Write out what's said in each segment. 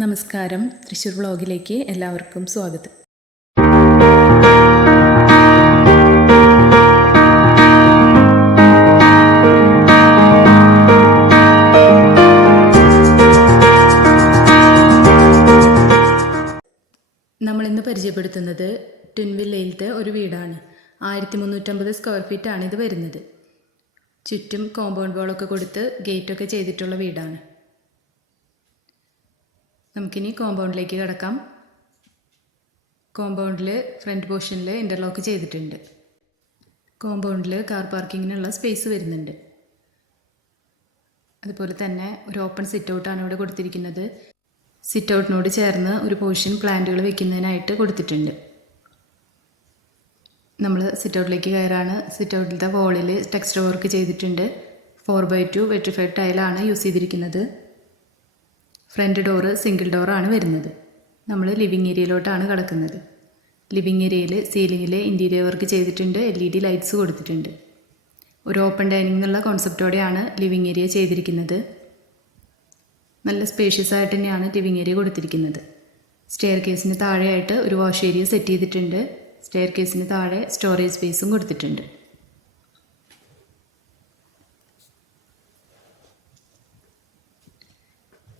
നമസ്കാരം. തൃശ്ശൂർ വ്ളോഗിലേക്ക് എല്ലാവർക്കും സ്വാഗതം. നമ്മളിന്ന് പരിചയപ്പെടുത്തുന്നത് ട്വിൻ വില്ലയിലത്തെ ഒരു വീടാണ്. ആയിരത്തി മുന്നൂറ്റമ്പത് സ്ക്വയർ ഫീറ്റാണ് ഇത് വരുന്നത്. ചുറ്റും കോമ്പൗണ്ട് വാളൊക്കെ കൊടുത്ത് ഗേറ്റൊക്കെ ചെയ്തിട്ടുള്ള വീടാണ്. നമുക്കിനി കോമ്പൗണ്ടിലേക്ക് കിടക്കാം. കോമ്പൗണ്ടിൽ ഫ്രണ്ട് പോർഷനിൽ ഇന്റർലോക്ക് ചെയ്തിട്ടുണ്ട്. കോമ്പൗണ്ടിൽ കാർ പാർക്കിങ്ങിനുള്ള സ്പേസ് വരുന്നുണ്ട്. അതുപോലെ തന്നെ ഒരു ഓപ്പൺ സിറ്റ് ഔട്ടാണ് ഇവിടെ കൊടുത്തിരിക്കുന്നത്. സിറ്റ് ഔട്ടിനോട് ചേർന്ന് ഒരു പോർഷൻ പ്ലാന്റുകൾ വെക്കുന്നതിനായിട്ട് കൊടുത്തിട്ടുണ്ട്. നമ്മൾ സിറ്റ് ഔട്ടിലേക്ക് കയറാണ്. സിറ്റ് ഔട്ടിലത്തെ വോളിൽ ടെക്സ്റ്റർ വർക്ക് ചെയ്തിട്ടുണ്ട്. ഫോർ ബൈ ടു വെട്രിഫൈഡ് ടൈലാണ് യൂസ് ചെയ്തിരിക്കുന്നത്. ഫ്രണ്ട് ഡോറ് സിംഗിൾ ഡോറാണ് വരുന്നത്. നമ്മൾ ലിവിങ് ഏരിയയിലോട്ടാണ് കിടക്കുന്നത്. ലിവിങ് ഏരിയയിൽ സീലിങ്ങിൽ ഇന്റീരിയർ വർക്ക് ചെയ്തിട്ടുണ്ട് എൽ ഇ ഡി ലൈറ്റ്സ് കൊടുത്തിട്ടുണ്ട്. ഒരു ഓപ്പൺ ഡൈനിങ് എന്നുള്ള കോൺസെപ്റ്റോടെയാണ് ലിവിങ് ഏരിയ ചെയ്തിരിക്കുന്നത്. നല്ല സ്പേഷ്യസ് ആയിട്ട് തന്നെയാണ് ലിവിങ് ഏരിയ കൊടുത്തിരിക്കുന്നത്. സ്റ്റെയർ കേസിന് താഴെയായിട്ട് ഒരു വാഷ് ഏരിയ സെറ്റ് ചെയ്തിട്ടുണ്ട്. സ്റ്റെയർ കേസിന് താഴെ സ്റ്റോറേജ് സ്പേസും കൊടുത്തിട്ടുണ്ട്.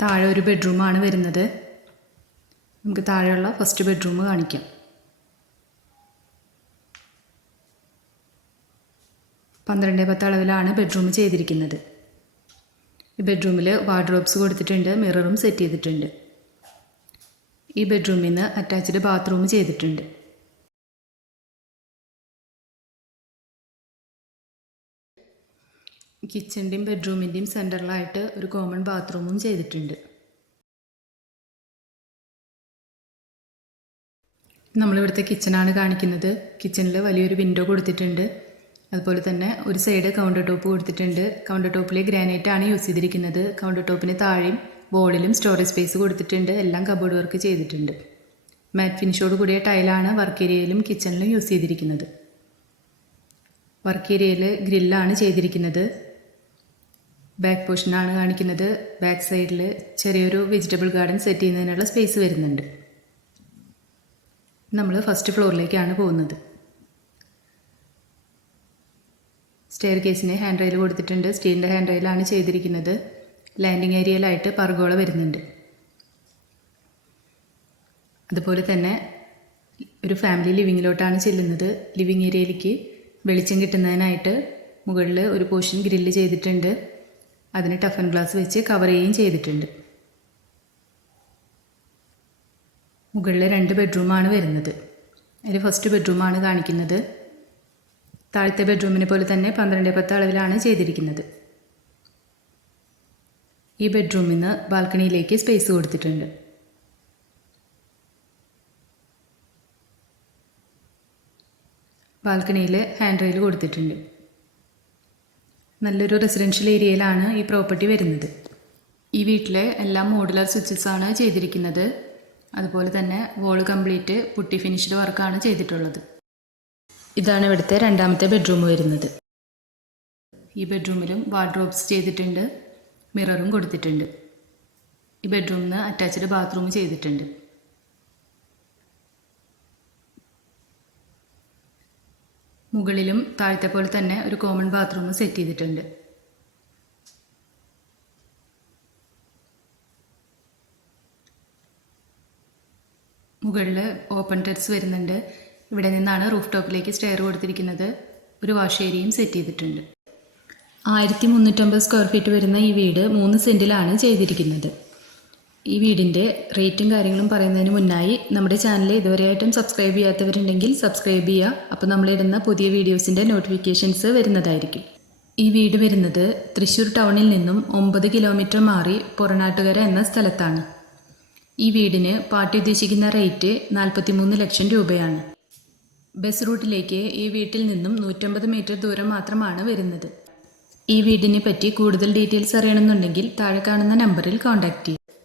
താഴെ ഒരു ബെഡ്റൂമാണ് വരുന്നത്. നമുക്ക് താഴെയുള്ള ഫസ്റ്റ് ബെഡ്റൂം കാണിക്കാം. പന്ത്രണ്ട് പത്ത് അളവിലാണ് ബെഡ്റൂം ചെയ്തിരിക്കുന്നത്. ഈ ബെഡ്റൂമിൽ വാർഡ്രോബ്സ് കൊടുത്തിട്ടുണ്ട് മിററും സെറ്റ് ചെയ്തിട്ടുണ്ട്. ഈ ബെഡ്റൂമിൽ നിന്ന് അറ്റാച്ച്ഡ് ബാത്റൂം ചെയ്തിട്ടുണ്ട്. കിച്ചന്റെയും ബെഡ്റൂമിന്റെയും സെന്ററിലായിട്ട് ഒരു കോമൺ ബാത്റൂമും ചെയ്തിട്ടുണ്ട്. നമ്മളിവിടുത്തെ കിച്ചണാണ് കാണിക്കുന്നത്. കിച്ചണിൽ വലിയൊരു വിൻഡോ കൊടുത്തിട്ടുണ്ട്. അതുപോലെ തന്നെ ഒരു സൈഡ് കൗണ്ടർ ടോപ്പ് കൊടുത്തിട്ടുണ്ട്. കൗണ്ടർ ടോപ്പിൽ ഗ്രാനൈറ്റ് ആണ് യൂസ് ചെയ്തിരിക്കുന്നത്. കൗണ്ടർ ടോപ്പിന് താഴെയും വോളിലും സ്റ്റോറേജ് സ്പേസ് കൊടുത്തിട്ടുണ്ട്. എല്ലാം കബോർഡ് വർക്ക് ചെയ്തിട്ടുണ്ട്. മാറ്റ് ഫിനിഷോട് കൂടിയ ടൈലാണ് വർക്ക് ഏരിയയിലും കിച്ചണിലും യൂസ് ചെയ്തിരിക്കുന്നത്. വർക്ക് ഏരിയയിൽ ഗ്രില്ലാണ് ചെയ്തിരിക്കുന്നത്. ബാക്ക് പോർഷനാണ് കാണിക്കുന്നത്. ബാക്ക് സൈഡിൽ ചെറിയൊരു വെജിറ്റബിൾ ഗാർഡൻ സെറ്റ് ചെയ്യുന്നതിനുള്ള സ്പേസ് വരുന്നുണ്ട്. നമ്മൾ ഫസ്റ്റ് ഫ്ലോറിലേക്കാണ് പോകുന്നത്. സ്റ്റെയർ കേസിന് ഹാൻഡ് റെയിൽ കൊടുത്തിട്ടുണ്ട്. സ്റ്റീലിന്റെ ഹാൻഡ് റെയിലാണ് ചെയ്തിരിക്കുന്നത്. ലാൻഡിങ് ഏരിയയിലായിട്ട് പർഗോള വരുന്നുണ്ട്. അതുപോലെ തന്നെ ഒരു ഫാമിലി ലിവിങ്ങിലോട്ടാണ് ചെല്ലുന്നത്. ലിവിങ് ഏരിയയിലേക്ക് വെളിച്ചം കിട്ടുന്നതിനായിട്ട് മുകളിൽ ഒരു പോർഷൻ ഗ്രില്ല് ചെയ്തിട്ടുണ്ട്. അതിന് ടഫൻ ഗ്ലാസ് വെച്ച് കവർ ചെയ്യുകയും ചെയ്തിട്ടുണ്ട്. മുകളിലെ രണ്ട് ബെഡ്റൂമാണ് വരുന്നത്. അതിൽ ഫസ്റ്റ് ബെഡ്റൂമാണ് കാണിക്കുന്നത്. താഴത്തെ ബെഡ്റൂമിനെ പോലെ തന്നെ പന്ത്രണ്ട് പത്ത് അളവിലാണ് ചെയ്തിരിക്കുന്നത്. ഈ ബെഡ്റൂമിൽ നിന്ന് ബാൽക്കണിയിലേക്ക് സ്പേസ് കൊടുത്തിട്ടുണ്ട്. ബാൽക്കണിയിൽ ഹാൻഡ് റെയിൽ കൊടുത്തിട്ടുണ്ട്. നല്ലൊരു റെസിഡൻഷ്യൽ ഏരിയയിലാണ് ഈ പ്രോപ്പർട്ടി വരുന്നത്. ഈ വീട്ടിലെ എല്ലാ മോഡുലർ സ്വിച്ചസ് ആണ് ചെയ്തിരിക്കുന്നത്. അതുപോലെ തന്നെ വോൾ കംപ്ലീറ്റ് പുട്ടി ഫിനിഷ്ഡ് വർക്കാണ് ചെയ്തിട്ടുള്ളത്. ഇതാണ് ഇവിടുത്തെ രണ്ടാമത്തെ ബെഡ്റൂം വരുന്നത്. ഈ ബെഡ്റൂമിലും വാർഡ്രോബ്സ് ചെയ്തിട്ടുണ്ട് മിററും കൊടുത്തിട്ടുണ്ട്. ഈ ബെഡ്റൂമിന് അറ്റാച്ച്ഡ് ബാത്റൂം ചെയ്തിട്ടുണ്ട്. മുകളിലും താഴത്തെ പോലെ തന്നെ ഒരു കോമൺ ബാത്റൂം സെറ്റ് ചെയ്തിട്ടുണ്ട്. മുകളിൽ ഓപ്പൺ ടെറസ് വരുന്നുണ്ട്. ഇവിടെ നിന്നാണ് റൂഫ് ടോപ്പിലേക്ക് സ്റ്റെയർ കൊടുത്തിരിക്കുന്നത്. ഒരു വാഷ് ഏരിയയും സെറ്റ് ചെയ്തിട്ടുണ്ട്. ആയിരത്തി മുന്നൂറ്റമ്പത് സ്ക്വയർ ഫീറ്റ് വരുന്ന ഈ വീട് മൂന്ന് സെന്റിലാണ് ചെയ്തിരിക്കുന്നത്. ഈ വീടിന്റെ റേറ്റും കാര്യങ്ങളും പറയുന്നതിന് മുന്നായി നമ്മുടെ ചാനൽ ഇതുവരെയായിട്ടും സബ്സ്ക്രൈബ് ചെയ്യാത്തവരുണ്ടെങ്കിൽ സബ്സ്ക്രൈബ് ചെയ്യുക. അപ്പോൾ നമ്മളിടുന്ന പുതിയ വീഡിയോസിന്റെ നോട്ടിഫിക്കേഷൻസ് വരുന്നതായിരിക്കും. ഈ വീട് വരുന്നത് തൃശ്ശൂർ ടൗണിൽ നിന്നും ഒമ്പത് കിലോമീറ്റർ മാറി പുറനാട്ടുകര എന്ന സ്ഥലത്താണ്. ഈ വീടിന് പാർട്ടി ഉദ്ദേശിക്കുന്ന റേറ്റ് നാൽപ്പത്തിമൂന്ന് ലക്ഷം രൂപയാണ്. ബസ് റൂട്ടിലേക്ക് ഈ വീട്ടിൽ നിന്നും നൂറ്റമ്പത് മീറ്റർ ദൂരം മാത്രമാണ് വരുന്നത്. ഈ വീടിനെ പറ്റി കൂടുതൽ ഡീറ്റെയിൽസ് അറിയണമെന്നുണ്ടെങ്കിൽ താഴെ കാണുന്ന നമ്പറിൽ കോൺടാക്റ്റ് ചെയ്യും